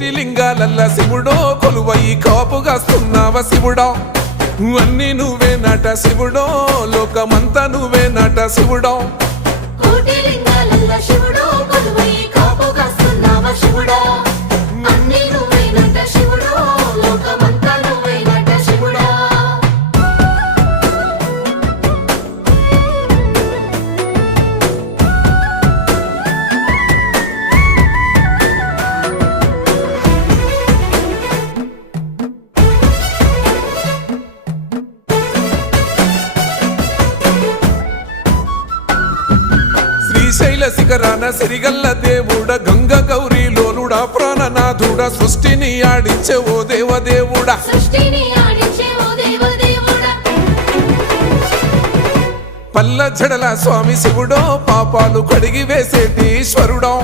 కోటి లింగాలల్ల శివుడో కొలువై కాపుగాస్తున్నావ శివుడా అన్నీ నువ్వే నట శివుడో లోకమంతా నువ్వే నట శివుడో కోటి లింగాలల్ల శివుడో కొలువై కాపుగాస్తున్నావ శివుడా అన్నీ నువ్వే నట శివుడో లోకమంతా నువ్వే నట శివుడా శ్రీశైల శిఖరాన సిరిగల్ల దేవుడ గంగ గౌరీ లోలుడా ప్రాణనాథుడా సృష్టిని ఆడించే ఓ దేవదేవుడా సృష్టిని ఆడించే ఓ దేవదేవుడా పల్ల జడల స్వామి శివుడో పాపాలు కడిగి వేసేటి ఈశ్వరుడో